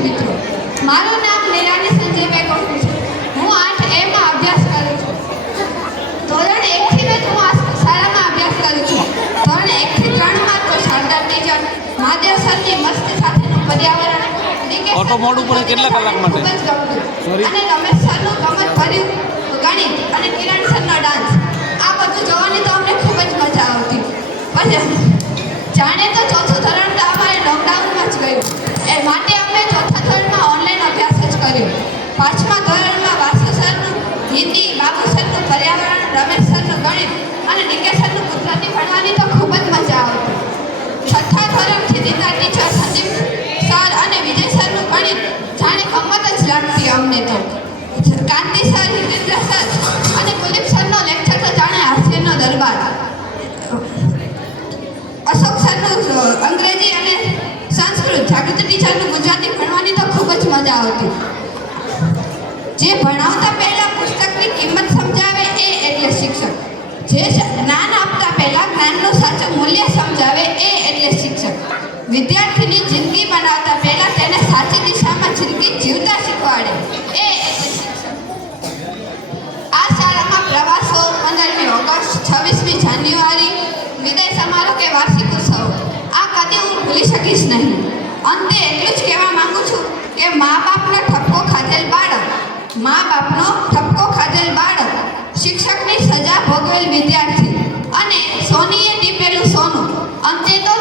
વિદ્યાર્થી મિત્રો, મારું નામ નિરાની સંજયભાઈ કોટલી છે. હું 8A માં અભ્યાસ કરું છું. ધોરણ 1 થી જ હું આ શાળામાં અભ્યાસ કરું છું. ધોરણ 1 થી 3 માં તો શારદા ટીચર, મહાદેવ સરની મસ્તી સાથેનું પર્યાવરણ, ઓટો મોડ ઉપર કેટલા કલાક માટે ખૂબ જ ગમતું, અને રમેશ સરનું ગમત ભર્યું ગણિત અને કિરણ સરનો ડાન્સ, આ બધું જોવાની તો અમને ખૂબ જ મજા આવતી. પણ જાણે તો ચોથું ધોરણ તો અમારે લોકડાઉનમાં જ ગયું, એ માટે અમે ચોથા ધોરણમાં ઓનલાઈન અભ્યાસ જ કર્યો. પાંચમા ધોરણમાં વાસુ સરનું હિન્દી, બાબુ સરનું પર્યાવરણ, રમેશ સરનું ગણિત અને ડીકે સરનું ગુજરાતી ભણવાની તો ખૂબ જ મજા આવતી. છઠ્ઠા ધોરણથી દીતા ટીચર, સંદીપ સર અને વિજય સરનું ગણિત જાણે ગમત જ લાગતી અમને તો. કાંતિ સર, હિતેન્દ્ર સર અને કુલદીપ સરનો લેક્ચર તો જાણે હાસ્યનો દરબાર. અશોક સરનું અંગ્રેજી અને સંસ્કૃત, જાગૃતિ ટીચરનું ગુજરાતી ભણવાની તો ખૂબ જ મજા આવતી. જે ભણાવતા પહેલા પુસ્તકની કિંમત સમજાવે એ એટલે શિક્ષક. જે જ્ઞાન આપતા પહેલા જ્ઞાનનું સાચું મૂલ્ય સમજાવે એ એટલે શિક્ષક. વિદ્યાર્થીની જિંદગી બનાવતા પહેલા તેને સાચી દિશામાં જિંદગી જીવતા શીખવાડે એ એટલે શિક્ષક. આ શાળામાં પ્રવાસો, 15મી ઓગસ્ટ, 26મી જાન્યુઆરી, વિદાય સમારોહ કે વાર્ષિક ઉત્સવ, આ કદી હું ભૂલી શકીશ નહીં. અંતે એટલું જ કહેવા માંગુ છું કે મા બાપનો ઠપકો ખાધેલ બાળક, શિક્ષકની સજા ભોગવેલ વિદ્યાર્થી અને સોનીએ ટીપેલું સોનું, અંતે તો